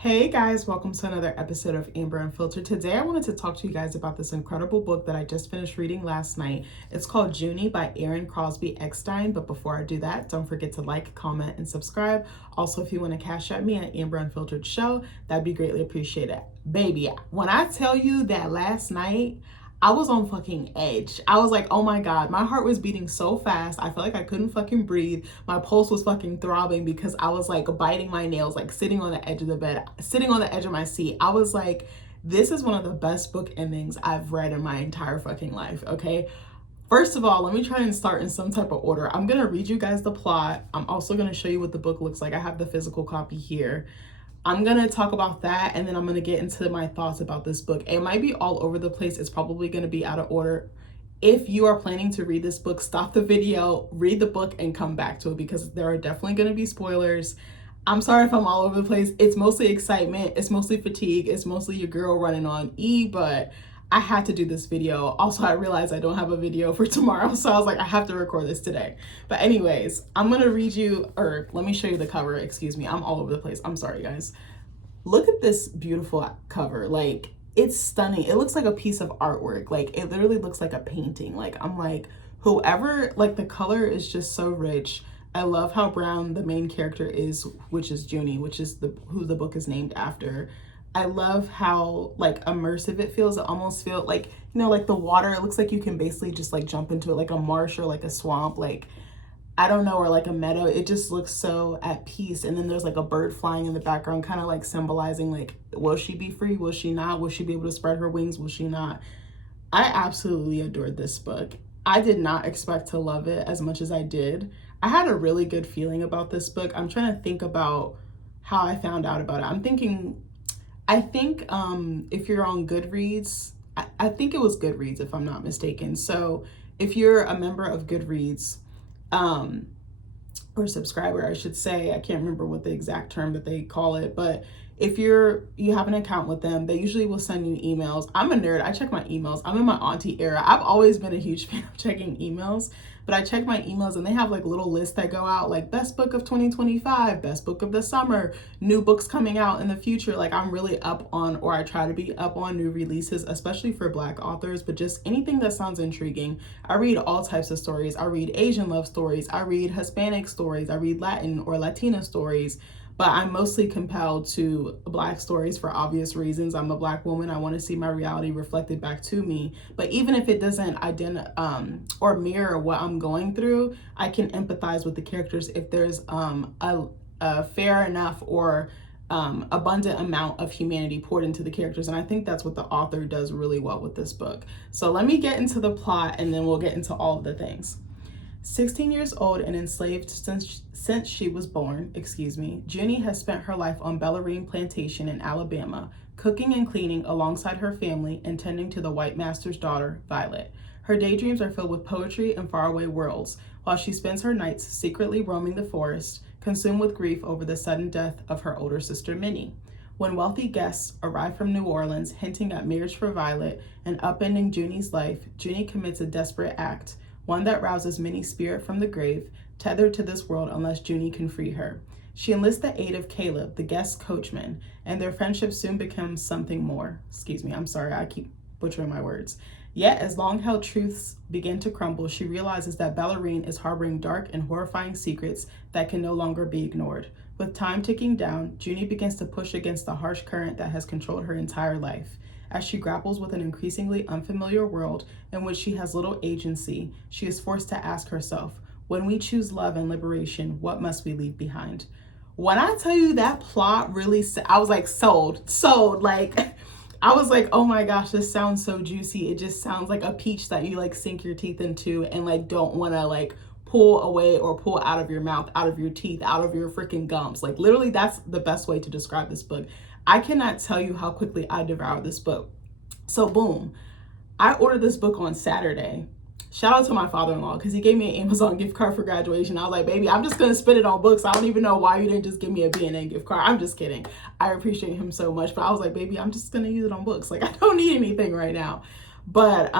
Hey guys, welcome to another episode of Amber Unfiltered. Today I wanted to talk to you guys about this incredible book that I just finished reading last night. It's called Junie by Erin Crosby Eckstine. But before I do that, don't forget to like, comment, and subscribe. Also, if you want to cash at me at AmberUnfilteredShow, that'd be greatly appreciated. Baby, when I tell you that last night, I was on fucking edge. I was like, oh my God, my heart was beating so fast. I felt like I couldn't fucking breathe. My pulse was fucking throbbing because I was like biting my nails, like sitting on the edge of the bed, sitting on the edge of my seat. I was like, this is one of the best book endings I've read in my entire fucking life, okay? First of all, let me try and start in some type of order. I'm gonna read you guys the plot. I'm also gonna show you what the book looks like. I have the physical copy here. I'm gonna talk about that, and then I'm gonna get into my thoughts about this book. It might be all over the place. It's probably gonna be out of order. If you are planning to read this book, stop the video, read the book, and come back to it because there are definitely gonna be spoilers. I'm sorry if I'm all over the place. It's mostly excitement, it's mostly fatigue, it's mostly your girl running on E, but I had to do this video. Also, I realized I don't have a video for tomorrow, so I was like, I have to record this today. But anyways, I'm gonna read you, or let me show you the cover, excuse me. I'm all over the place, I'm sorry guys. Look at this beautiful cover. Like, it's stunning. It looks like a piece of artwork. Like, it literally looks like a painting. Like, I'm like, whoever, like the color is just so rich. I love how brown the main character is, which is Junie, which is who the book is named after. I love how like immersive it feels. It almost feels like, you know, like the water, it looks like you can basically just like jump into it, like a marsh or like a swamp, like I don't know, or like a meadow. It just looks so at peace. And then there's like a bird flying in the background, kind of like symbolizing like, will she be free? Will she not? Will she be able to spread her wings? Will she not? I absolutely adored this book. I did not expect to love it as much as I did. I had a really good feeling about this book. I'm trying to think about how I found out about it. I think if you're on Goodreads, I think it was Goodreads if I'm not mistaken. So if you're a member of Goodreads, or subscriber, I should say, I can't remember what the exact term that they call it, but if you have an account with them, they usually will send you emails. I'm a nerd, I check my emails. I'm in my auntie era. I've always been a huge fan of checking emails, but I check my emails and they have like little lists that go out, like best book of 2025, best book of the summer, new books coming out in the future. Like I'm really up on, or I try to be up on new releases, especially for Black authors, but just anything that sounds intriguing. I read all types of stories. I read Asian love stories. I read Hispanic stories. I read Latin or Latina stories. But I'm mostly compelled to Black stories for obvious reasons. I'm a Black woman. I want to see my reality reflected back to me. But even if it doesn't or mirror what I'm going through, I can empathize with the characters if there's a fair enough or abundant amount of humanity poured into the characters. And I think that's what the author does really well with this book. So let me get into the plot and then we'll get into all of the things. 16 years old and enslaved since she was born, Junie has spent her life on Bellarine Plantation in Alabama, cooking and cleaning alongside her family and tending to the white master's daughter, Violet. Her daydreams are filled with poetry and faraway worlds, while she spends her nights secretly roaming the forest, consumed with grief over the sudden death of her older sister, Minnie. When wealthy guests arrive from New Orleans, hinting at marriage for Violet and upending Junie's life, Junie commits a desperate act, one that rouses Minnie's spirit from the grave, tethered to this world unless Junie can free her. She enlists the aid of Caleb, the guest coachman, and their friendship soon becomes something more. I'm sorry, I keep butchering my words. Yet, as long-held truths begin to crumble, she realizes that Bellarine is harboring dark and horrifying secrets that can no longer be ignored. With time ticking down, Junie begins to push against the harsh current that has controlled her entire life. As she grapples with an increasingly unfamiliar world in which she has little agency, she is forced to ask herself, when we choose love and liberation, what must we leave behind? When I tell you that plot really, I was like sold, like, I was like, oh my gosh, this sounds so juicy. It just sounds like a peach that you like sink your teeth into and like don't want to like pull away or pull out of your mouth, out of your teeth, out of your freaking gums. Like literally that's the best way to describe this book. I cannot tell you how quickly I devoured this book. So boom, I ordered this book on Saturday. Shout out to my father-in-law because he gave me an Amazon gift card for graduation. I was like, baby, I'm just going to spend it on books. I don't even know why you didn't just give me a B&A gift card. I'm just kidding. I appreciate him so much. But I was like, baby, I'm just going to use it on books. Like, I don't need anything right now. But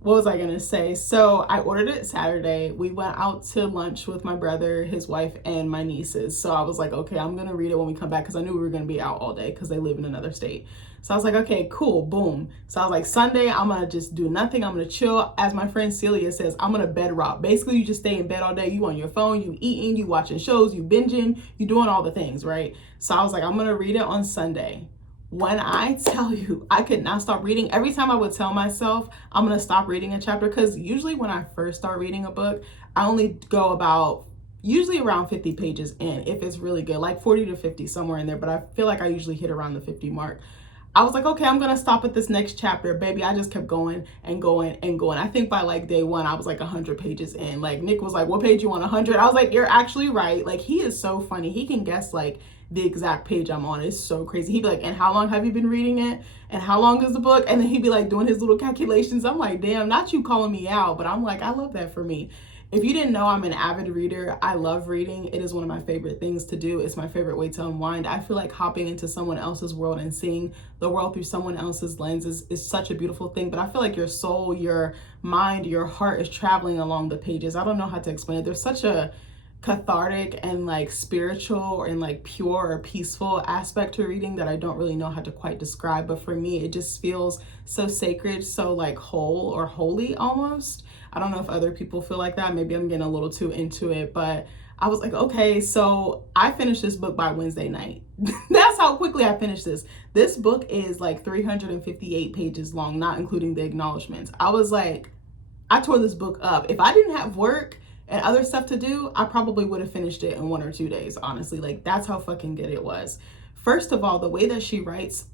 what was I gonna say? So I ordered it Saturday. We went out to lunch with my brother, his wife, and my nieces. So I was like, okay, I'm gonna read it when we come back because I knew we were gonna be out all day because they live in another state. So I was like, okay, cool, boom. So I was like, Sunday, I'm gonna just do nothing. I'm gonna chill. As my friend Celia says, I'm gonna bed rot. Basically, you just stay in bed all day. You on your phone, you eating, you watching shows, you binging, you doing all the things, right? So I was like, I'm gonna read it on Sunday. When I tell you, I could not stop reading. Every time I would tell myself I'm gonna stop reading a chapter, because usually when I first start reading a book, I only go about usually around 50 pages in, if it's really good, like 40 to 50, somewhere in there, but I feel like I usually hit around the 50 mark. I was like, okay, I'm gonna stop at this next chapter. Baby, I just kept going and going and going. I think by like day one, I was like 100 pages in. Like Nick was like, what page you on? 100? I was like, you're actually right. Like, he is so funny. He can guess like the exact page I'm on. It's so crazy. He'd be like, and how long have you been reading it? And how long is the book? And then he'd be like doing his little calculations. I'm like, damn, not you calling me out, but I'm like, I love that for me. If you didn't know, I'm an avid reader. I love reading. It is one of my favorite things to do. It's my favorite way to unwind. I feel like hopping into someone else's world and seeing the world through someone else's lenses is such a beautiful thing. But I feel like your soul, your mind, your heart is traveling along the pages. I don't know how to explain it. There's such a cathartic and like spiritual and like pure or peaceful aspect to reading that I don't really know how to quite describe. But for me, it just feels so sacred, so like whole or holy almost. I don't know if other people feel like that. Maybe I'm getting a little too into it, but I was like, okay, so I finished this book by Wednesday night. That's how quickly I finished this. This book is like 358 pages long, not including the acknowledgments. I was like, I tore this book up. If I didn't have work and other stuff to do, I probably would have finished it in 1 or 2 days, honestly. Like, that's how fucking good it was. First of all, the way that she writes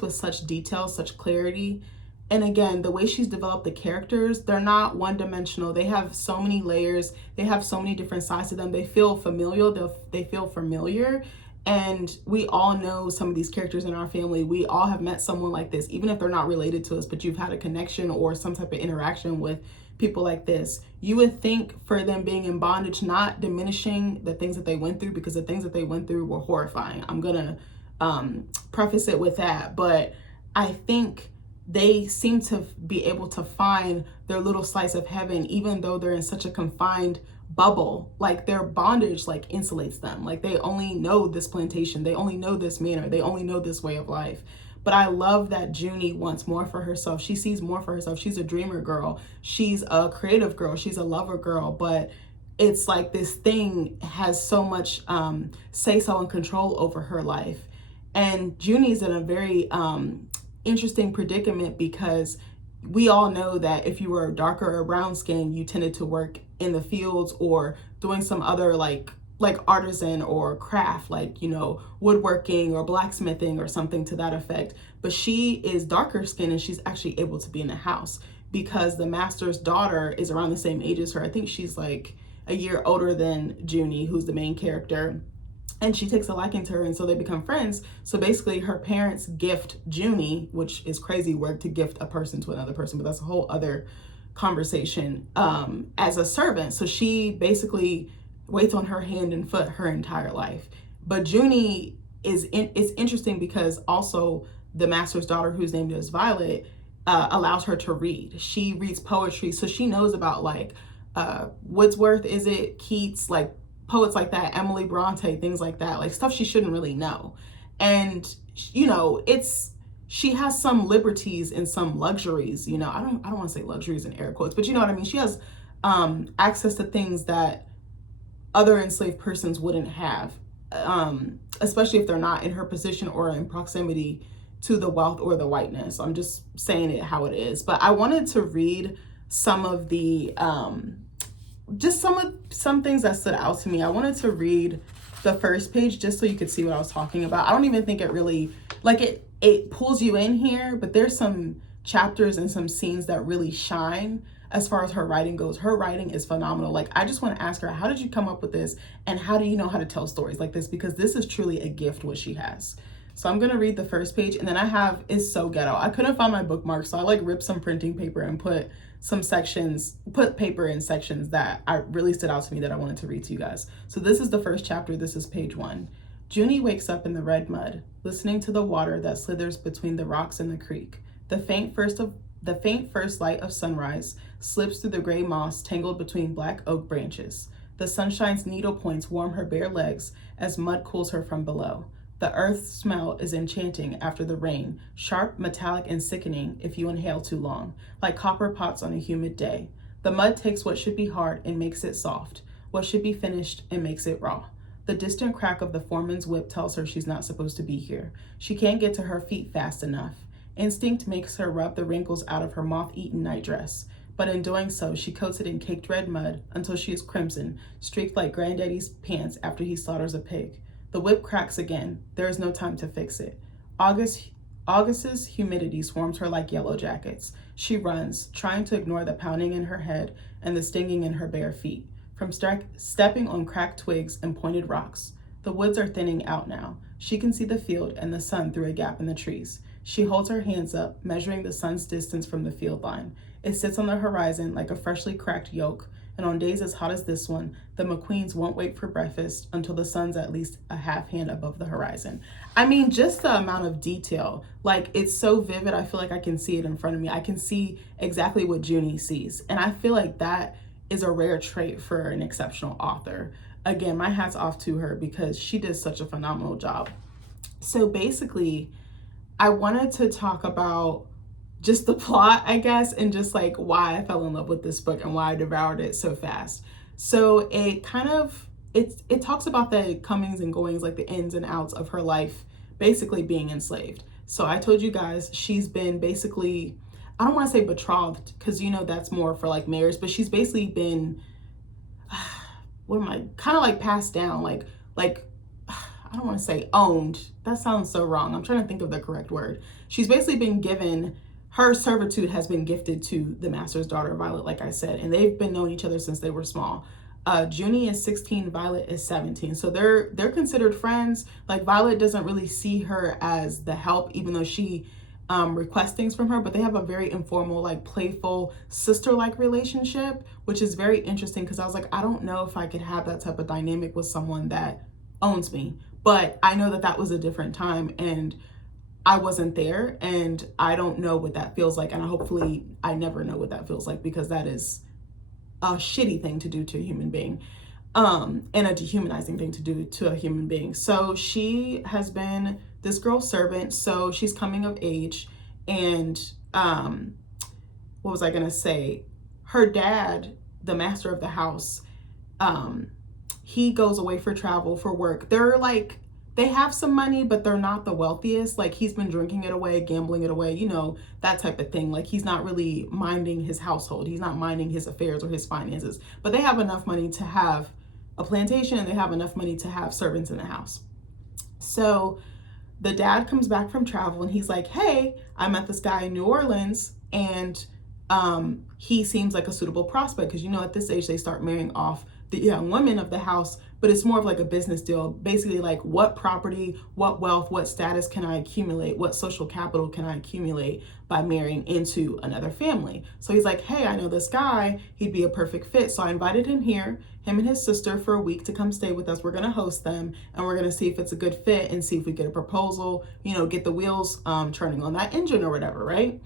with such detail, such clarity. And again, the way she's developed the characters, they're not one-dimensional. They have so many layers. They have so many different sides to them. They feel familial. They feel familiar. And we all know some of these characters in our family. We all have met someone like this, even if they're not related to us, but you've had a connection or some type of interaction with people like this. You would think for them being in bondage, not diminishing the things that they went through, because the things that they went through were horrifying. I'm gonna preface it with that, but I think they seem to be able to find their little slice of heaven, even though they're in such a confined bubble. Like, their bondage like insulates them. Like, they only know this plantation, they only know this manner, they only know this way of life. But I love that Junie wants more for herself. She sees more for herself. She's a dreamer girl. She's a creative girl. She's a lover girl. But it's like this thing has so much say-so and control over her life. And Junie's in a very interesting predicament, because we all know that if you were darker or brown skin, you tended to work in the fields or doing some other like artisan or craft, like, you know, woodworking or blacksmithing or something to that effect. But she is darker skinned and she's actually able to be in the house because the master's daughter is around the same age as her. I think she's like a year older than Junie, who's the main character. And she takes a liking to her, and so they become friends. So basically her parents gift Junie, which is crazy work to gift a person to another person, but that's a whole other conversation, as a servant. So she basically waits on her hand and foot her entire life. But Junie it's interesting because also the master's daughter, whose name is Violet, allows her to read. She reads poetry, so she knows about like Wordsworth, is it Keats, like poets like that, Emily Bronte, things like that, like stuff she shouldn't really know. And you know, she has some liberties and some luxuries, you know, I don't want to say luxuries in air quotes, but you know what I mean. She has access to things that other enslaved persons wouldn't have, especially if they're not in her position or in proximity to the wealth or the whiteness. I'm just saying it how it is. But I wanted to read some of the just some things that stood out to me. I wanted to read the first page just so you could see what I was talking about. I don't even think it really, like, it pulls you in here, but there's some chapters and some scenes that really shine as far as her writing goes. Her writing is phenomenal. Like, I just want to ask her, how did you come up with this? And how do you know how to tell stories like this? Because this is truly a gift, what she has. So I'm going to read the first page, and then it's so ghetto. I couldn't find my bookmark, so I like ripped some printing paper and put paper in sections that really stood out to me that I wanted to read to you guys. So this is the first chapter. This is page 1. Junie wakes up in the red mud, listening to the water that slithers between the rocks in the creek. The faint The faint first light of sunrise slips through the gray moss tangled between black oak branches. The sunshine's needle points warm her bare legs as mud cools her from below. The earth's smell is enchanting after the rain, sharp, metallic, and sickening if you inhale too long, like copper pots on a humid day. The mud takes what should be hard and makes it soft, what should be finished and makes it raw. The distant crack of the foreman's whip tells her she's not supposed to be here. She can't get to her feet fast enough. Instinct makes her rub the wrinkles out of her moth-eaten nightdress, but in doing so, she coats it in caked red mud until she is crimson, streaked like Granddaddy's pants after he slaughters a pig. The whip cracks again. There is no time to fix it. August's humidity swarms her like yellow jackets. She runs, trying to ignore the pounding in her head and the stinging in her bare feet, from stepping on cracked twigs and pointed rocks. The woods are thinning out now. She can see the field and the sun through a gap in the trees. She holds her hands up, measuring the sun's distance from the field line. It sits on the horizon like a freshly cracked yolk, and on days as hot as this one, the McQueens won't wait for breakfast until the sun's at least a half hand above the horizon. I mean, just the amount of detail, like it's so vivid. I feel like I can see it in front of me. I can see exactly what Junie sees. And I feel like that is a rare trait for an exceptional author. Again, my hat's off to her because she did such a phenomenal job. So basically, I wanted to talk about just the plot, I guess, and just like why I fell in love with this book and why I devoured it so fast. So it kind of, it talks about the comings and goings, like the ins and outs of her life, basically being enslaved. So I told you guys, she's been basically, I don't want to say betrothed, because you know that's more for like marriage, but she's basically been, kind of like passed down, like I don't want to say owned. That sounds so wrong. I'm trying to think of the correct word. She's basically been given, her servitude has been gifted to the master's daughter, Violet, like I said, and they've been knowing each other since they were small. Junie is 16, Violet is 17. So they're considered friends. Like Violet doesn't really see her as the help, even though she requests things from her, but they have a very informal, like playful sister-like relationship, which is very interesting because I was like, I don't know if I could have that type of dynamic with someone that owns me. But I know that that was a different time and I wasn't there and I don't know what that feels like. And hopefully I never know what that feels like because that is a shitty thing to do to a human being, and a dehumanizing thing to do to a human being. So she has been this girl's servant. So she's coming of age and what was I gonna say? Her dad, the master of the house, he goes away for travel, for work. They're like, they have some money, but they're not the wealthiest. Like he's been drinking it away, gambling it away, you know, that type of thing. Like he's not really minding his household. He's not minding his affairs or his finances, but they have enough money to have a plantation and they have enough money to have servants in the house. So the dad comes back from travel and he's like, hey, I met this guy in New Orleans and he seems like a suitable prospect. Because, you know, at this age, they start marrying off the young women of the house, but it's more of like a business deal. Basically like what property, what wealth, what status can I accumulate? What social capital can I accumulate by marrying into another family? So he's like, hey, I know this guy, he'd be a perfect fit. So I invited him here, him and his sister, for a week to come stay with us. We're going to host them and we're going to see if it's a good fit and see if we get a proposal, you know, get the wheels turning on that engine or whatever, right?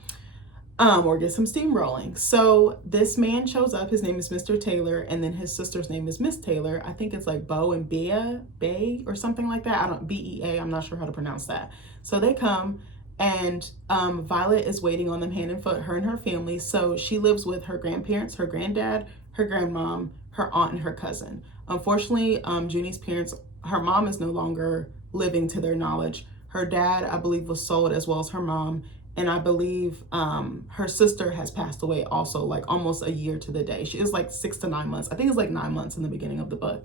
Or get some steam rolling. So this man shows up, his name is Mr. Taylor, and then his sister's name is Miss Taylor. I think it's like Bo and Bay or something like that. B-E-A, I'm not sure how to pronounce that. So they come and Violet is waiting on them hand and foot, her and her family. So she lives with her grandparents, her granddad, her grandmom, her aunt, and her cousin. Unfortunately, Junie's parents, her mom is no longer living to their knowledge. Her dad, I believe, was sold as well as her mom. And I believe her sister has passed away also, like almost a year to the day. She is like 6 to 9 months. I think it's like 9 months in the beginning of the book.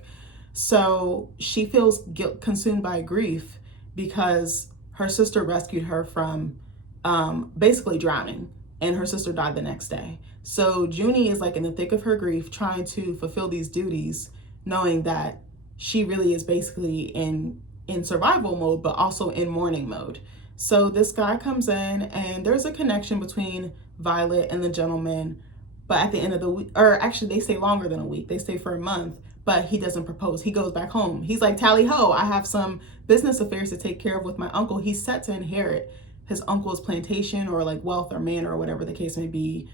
So she feels consumed by grief because her sister rescued her from basically drowning, and her sister died the next day. So Junie is like in the thick of her grief, trying to fulfill these duties, knowing that she really is basically in survival mode, but also in mourning mode. So this guy comes in and there's a connection between Violet and the gentleman, but at the end of the week, or actually they stay longer than a week, they stay for a month, but he doesn't propose. He goes back home. He's like, tally ho, I have some business affairs to take care of with my uncle. He's set to inherit his uncle's plantation or like wealth or manor or whatever the case may be.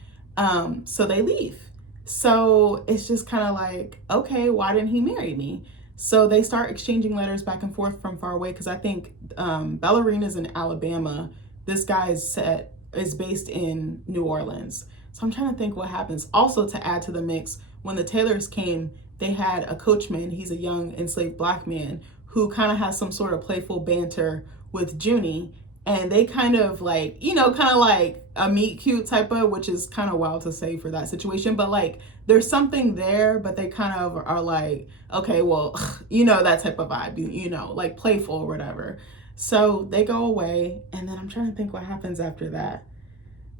So they leave. So it's just kind of like, okay, why didn't he marry me? So they start exchanging letters back and forth from far away, because I think Ballerina's in Alabama. This guy is based in New Orleans. So I'm trying to think what happens. Also, to add to the mix, when the Taylors came, they had a coachman. He's a young enslaved Black man who kind of has some sort of playful banter with Junie. And they kind of like, kind of like a meet cute type of, which is kind of wild to say for that situation. But like, there's something there, but they kind of are like, okay, well, that type of vibe, like playful or whatever. So they go away. And then I'm trying to think what happens after that.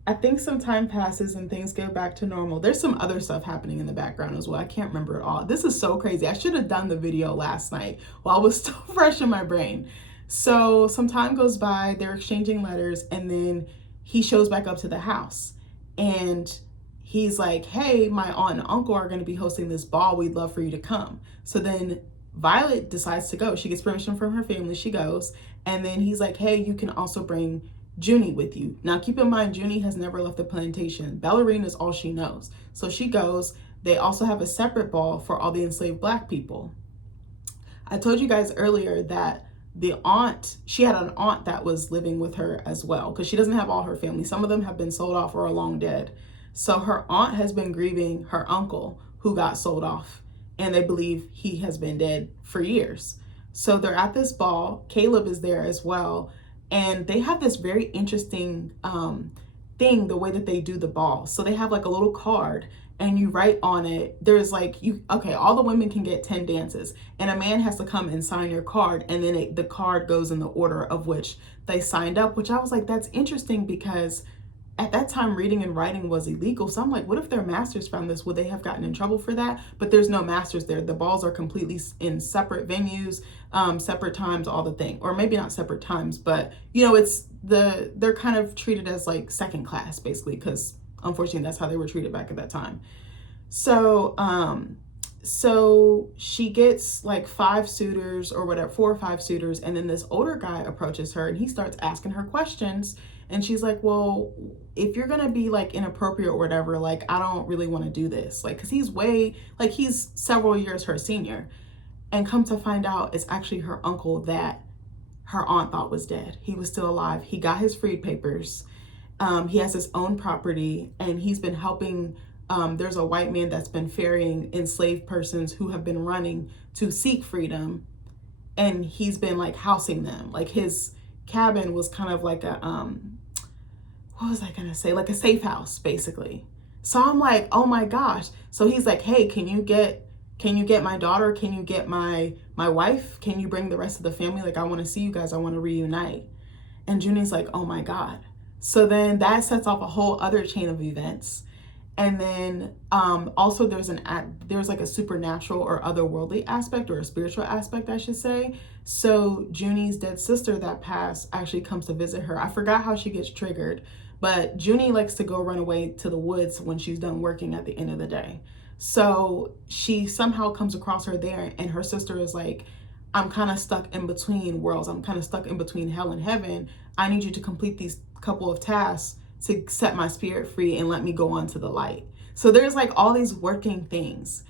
I think some time passes and things go back to normal. There's some other stuff happening in the background as well. I can't remember it all. This is so crazy. I should have done the video last night while it was still fresh in my brain. So some time goes by, they're exchanging letters, and then he shows back up to the house. And he's like, hey, my aunt and uncle are going to be hosting this ball. We'd love for you to come. So then Violet decides to go. She gets permission from her family. She goes. And then he's like, hey, you can also bring Junie with you. Now, keep in mind, Junie has never left the plantation. Ballerina is all she knows. So she goes. They also have a separate ball for all the enslaved Black people. I told you guys earlier that she had an aunt that was living with her as well, because she doesn't have all her family. Some of them have been sold off or are long dead. So her aunt has been grieving her uncle who got sold off, and they believe he has been dead for years. So they're at this ball. Caleb is there as well. And they have this very interesting thing, the way that they do the ball. So they have like a little card, and you write on it, there's like, all the women can get 10 dances, and a man has to come and sign your card, and then the card goes in the order of which they signed up, which I was like, that's interesting, because at that time, reading and writing was illegal. So I'm like, what if their masters found this? Would they have gotten in trouble for that? But there's no masters there. The balls are completely in separate venues, separate times, all the thing. Or maybe not separate times, but they're kind of treated as like second class, basically, because unfortunately that's how they were treated back at that time. So she gets like 5 suitors or whatever, 4 or 5 suitors. And then this older guy approaches her and he starts asking her questions. And she's like, well, if you're going to be like inappropriate or whatever, like, I don't really want to do this. Like, cause he's several years her senior. And come to find out, it's actually her uncle that her aunt thought was dead. He was still alive. He got his freed papers. He has his own property, and he's been helping. There's a white man that's been ferrying enslaved persons who have been running to seek freedom. And he's been like housing them. Like his cabin was kind of like what was I gonna say? Like a safe house, basically. So I'm like, oh my gosh. So he's like, hey, can you get my daughter? Can you get my wife? Can you bring the rest of the family? Like, I want to see you guys. I want to reunite. And Junie's like, oh my God. So then that sets off a whole other chain of events. And then also there's like a supernatural or otherworldly aspect, or a spiritual aspect, I should say. So Junie's dead sister that passed actually comes to visit her. I forgot how she gets triggered, but Junie likes to go run away to the woods when she's done working at the end of the day. So she somehow comes across her there, and her sister is like, I'm kind of stuck in between worlds. I'm kind of stuck in between hell and heaven. I need you to complete these couple of tasks to set my spirit free and let me go on to the light. So there's like all these working things.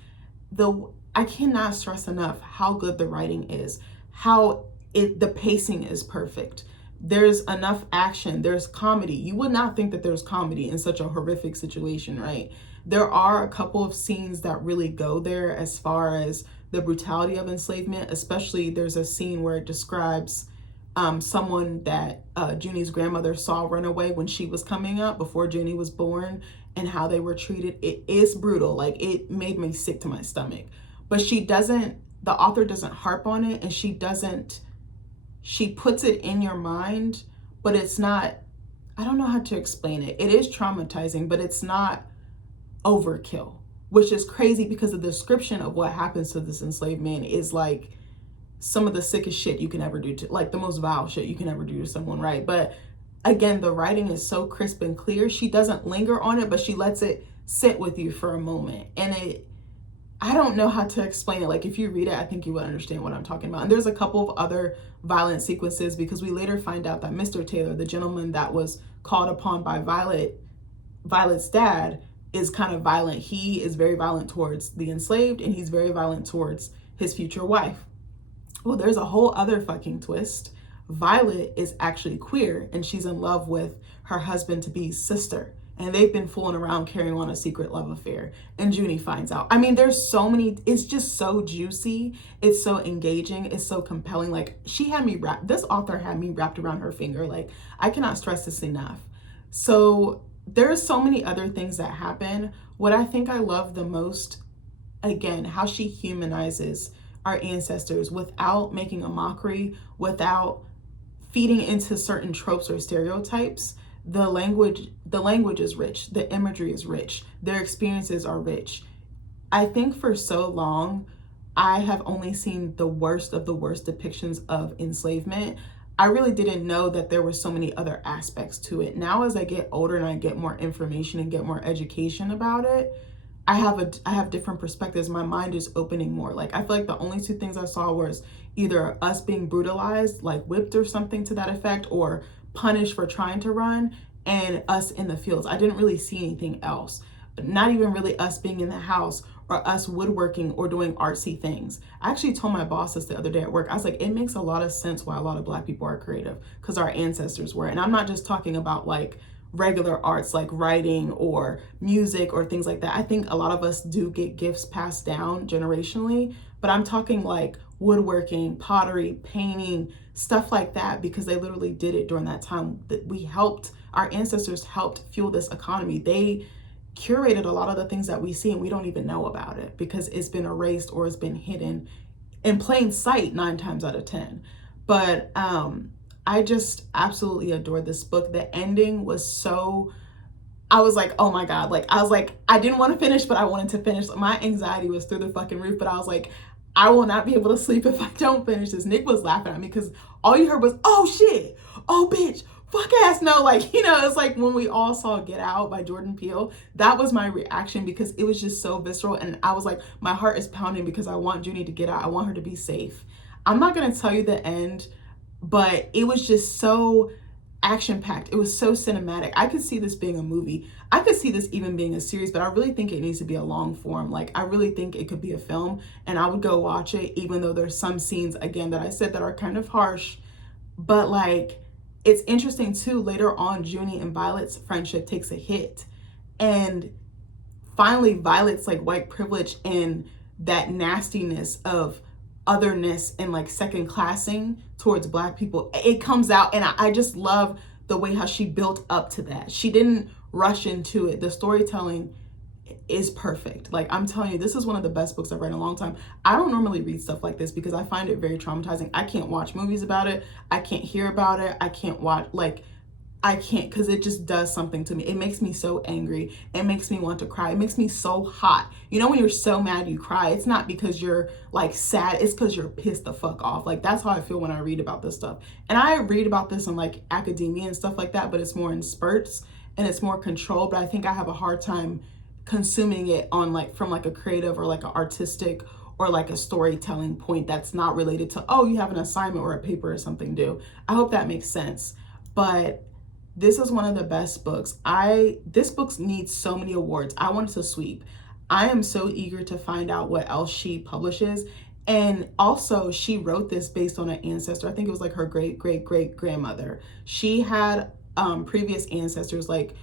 I cannot stress enough how good the writing is, how the pacing is perfect. There's enough action, there's comedy. You would not think that there's comedy in such a horrific situation, right? There are a couple of scenes that really go there as far as the brutality of enslavement, especially there's a scene where it describes someone that Junie's grandmother saw run away when she was coming up before Junie was born, and how they were treated. It is brutal. Like, it made me sick to my stomach. But the author doesn't harp on it, and she puts it in your mind, but it's not, I don't know how to explain it. It is traumatizing, but it's not overkill, which is crazy, because the description of what happens to this enslaved man is like some of the sickest shit you can ever do, to like the most vile shit you can ever do to someone, right? But again, the writing is so crisp and clear. She doesn't linger on it, but she lets it sit with you for a moment. And I don't know how to explain it. Like, if you read it, I think you would understand what I'm talking about. And there's a couple of other violent sequences, because we later find out that Mr. Taylor, the gentleman that was called upon by Violet's dad, is kind of violent. He is very violent towards the enslaved, and he's very violent towards his future wife. Well, there's a whole other fucking twist. Violet is actually queer, and she's in love with her husband-to-be's sister. And they've been fooling around carrying on a secret love affair. And Junie finds out. I mean, there's so many, it's just so juicy. It's so engaging. It's so compelling. Like, this author had me wrapped around her finger. Like, I cannot stress this enough. So there's so many other things that happen. What I think I love the most, again, how she humanizes our ancestors without making a mockery, without feeding into certain tropes or stereotypes. The language is rich, the imagery is rich, their experiences are rich. I think for so long, I have only seen the worst of the worst depictions of enslavement. I really didn't know that there were so many other aspects to it. Now, as I get older and I get more information and get more education about it, I have different perspectives. My mind is opening more. Like, I feel like the only two things I saw was either us being brutalized, like whipped or something to that effect, or punished for trying to run, and us in the fields. I didn't really see anything else. Not even really us being in the house, or us woodworking or doing artsy things. I actually told my boss this the other day at work. I was like, it makes a lot of sense why a lot of Black people are creative, because our ancestors were. And I'm not just talking about like regular arts like writing or music or things like that. I think a lot of us do get gifts passed down generationally, but I'm talking like woodworking, pottery, painting, stuff like that, because they literally did it during that time that our ancestors helped fuel this economy. They curated a lot of the things that we see, and we don't even know about it because it's been erased or it's been hidden in plain sight 9 times out of 10. But I just absolutely adored this book. The ending was so, I was like, oh my God. Like, I was like, I didn't want to finish, but I wanted to finish. My anxiety was through the fucking roof, but I was like, I will not be able to sleep if I don't finish this. Nick was laughing at me because all you heard was, oh shit, oh bitch, fuck ass no. Like, you know, it's like when we all saw Get Out by Jordan Peele, that was my reaction because it was just so visceral. And I was like, my heart is pounding because I want Junie to get out. I want her to be safe. I'm not going to tell you the end, but it was just so action-packed. It was so cinematic. I could see this being a movie. I could see this even being a series, but I really think it needs to be a long form. Like, I really think it could be a film, and I would go watch it, even though there's some scenes, again, that I said that are kind of harsh. But like, it's interesting too, later on, Junie and Violet's friendship takes a hit. And finally, Violet's like white privilege and that nastiness of otherness and like second classing towards Black people, it comes out. And I just love the way how she built up to that. She didn't rush into it. The storytelling is perfect. Like, I'm telling you, this is one of the best books I've read in a long time. I don't normally read stuff like this because I find it very traumatizing. I can't watch movies about it. I can't hear about it. I can't watch, like, I can't, because it just does something to me. It makes me so angry. It makes me want to cry. It makes me so hot. You know, when you're so mad you cry, it's not because you're like sad, it's because you're pissed the fuck off. Like, that's how I feel when I read about this stuff. And I read about this in like academia and stuff like that, but it's more in spurts and it's more controlled. But I think I have a hard time consuming it on like from like a creative or like an artistic or like a storytelling point that's not related to, oh, you have an assignment or a paper or something due. I hope that makes sense. But this is one of the best books. This book needs so many awards. I want it to sweep. I am so eager to find out what else she publishes. And also, she wrote this based on an ancestor. I think it was like her great-great-great-grandmother. She had previous ancestors, like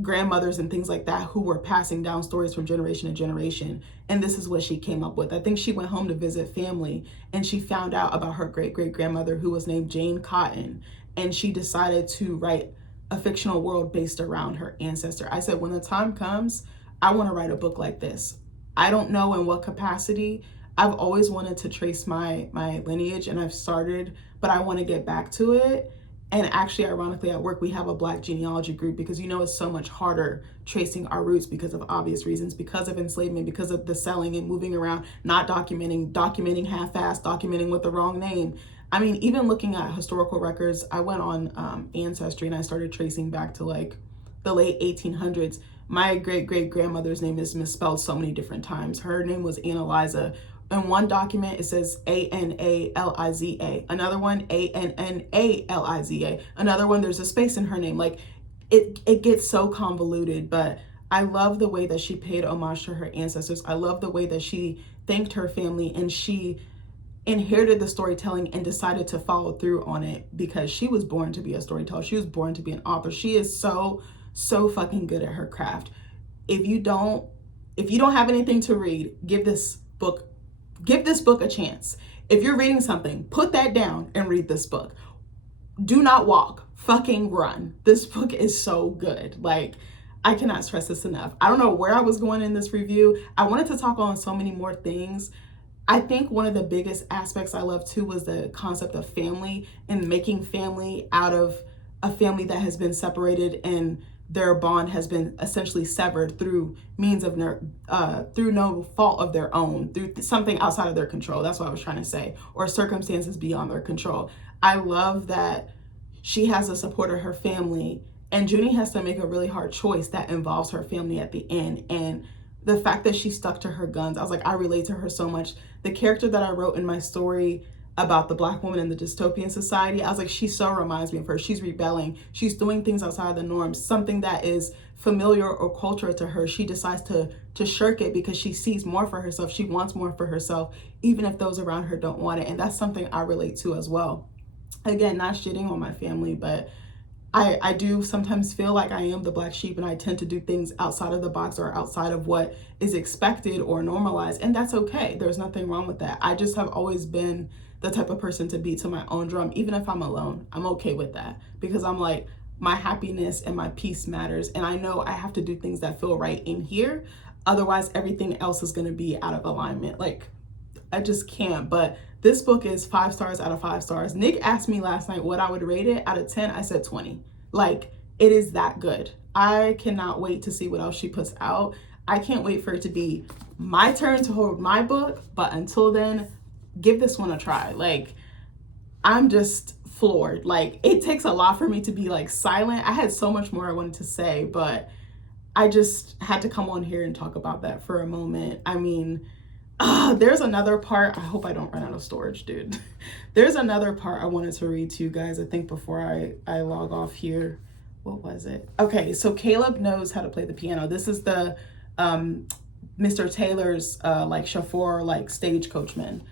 grandmothers and things like that, who were passing down stories from generation to generation. And this is what she came up with. I think she went home to visit family and she found out about her great-great-grandmother, who was named Jane Cotton. And she decided to write a fictional world based around her ancestor. I said, when the time comes, I want to write a book like this. I don't know in what capacity. I've always wanted to trace my lineage, and I've started, but I want to get back to it. And actually, ironically, at work, we have a Black genealogy group because, you know, it's so much harder tracing our roots because of obvious reasons, because of enslavement, because of the selling and moving around, not documenting half-assed, documenting with the wrong name. I mean, even looking at historical records, I went on Ancestry and I started tracing back to like the late 1800s. My great-great-grandmother's name is misspelled so many different times. Her name was Annaliza. In one document, it says Analiza. Another one, Annaliza. Another one, there's a space in her name. Like, it gets so convoluted, but I love the way that she paid homage to her ancestors. I love the way that she thanked her family, and she inherited the storytelling and decided to follow through on it because she was born to be a storyteller. She was born to be an author. She is so fucking good at her craft. If you don't have anything to read, give this book a chance. If you're reading something, put that down and read this book. Do not walk, fucking run. This book is so good. Like, I cannot stress this enough. I don't know where I was going in this review. I wanted to talk on so many more things. I think one of the biggest aspects I love too was the concept of family and making family out of a family that has been separated and their bond has been essentially severed through means of through no fault of their own, through something outside of their control. That's what I was trying to say, or circumstances beyond their control. I love that she has the support of her family, and Junie has to make a really hard choice that involves her family at the end. And the fact that she stuck to her guns, I was like, I relate to her so much. The character that I wrote in my story about the Black woman in the dystopian society, I was like, she so reminds me of her. She's rebelling. She's doing things outside of the norms, something that is familiar or cultural to her. She decides to shirk it because she sees more for herself. She wants more for herself, even if those around her don't want it. And that's something I relate to as well. Again, not shitting on my family, but I do sometimes feel like I am the black sheep, and I tend to do things outside of the box or outside of what is expected or normalized. And that's okay. There's nothing wrong with that. I just have always been the type of person to beat to my own drum. Even if I'm alone, I'm okay with that, because I'm like, my happiness and my peace matters. And I know I have to do things that feel right in here. Otherwise, everything else is going to be out of alignment. Like, I just can't. But this book is 5 stars out of 5 stars. Nick asked me last night what I would rate it out of 10. I said 20. Like, it is that good. I cannot wait to see what else she puts out. I can't wait for it to be my turn to hold my book. But until then, give this one a try. Like, I'm just floored. Like, it takes a lot for me to be like silent. I had so much more I wanted to say, but I just had to come on here and talk about that for a moment. I mean, there's another part. I hope I don't run out of storage, dude. There's another part I wanted to read to you guys, I think, before I log off here. What was it? Okay, so Caleb knows how to play the piano. This is the Mr. Taylor's like chauffeur, like stagecoachman.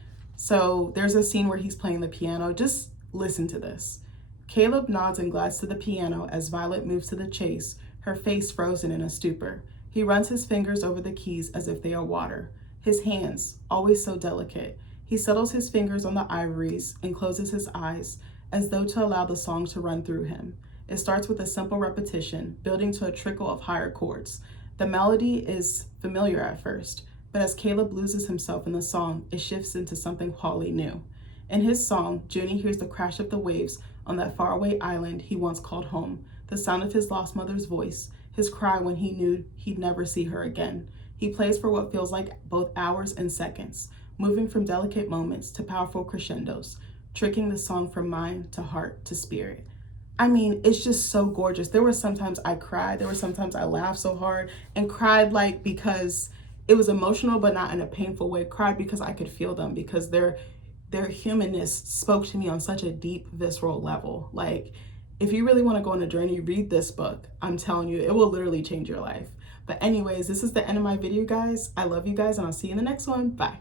So there's a scene where he's playing the piano. Just listen to this. Caleb nods and glides to the piano as Violet moves to the chase, her face frozen in a stupor. He runs his fingers over the keys as if they are water. His hands, always so delicate. He settles his fingers on the ivories and closes his eyes, as though to allow the song to run through him. It starts with a simple repetition, building to a trickle of higher chords. The melody is familiar at first, but as Caleb loses himself in the song, it shifts into something wholly new. In his song, Junie hears the crash of the waves on that faraway island he once called home, the sound of his lost mother's voice, his cry when he knew he'd never see her again. He plays for what feels like both hours and seconds, moving from delicate moments to powerful crescendos, tricking the song from mind to heart to spirit. I mean, it's just so gorgeous. There were sometimes I cried. There were sometimes I laughed so hard and cried, like, because it was emotional, but not in a painful way. Cried because I could feel them, because their humanness spoke to me on such a deep, visceral level. Like, if you really want to go on a journey, read this book. I'm telling you, it will literally change your life. But anyways, this is the end of my video, guys. I love you guys, and I'll see you in the next one. Bye.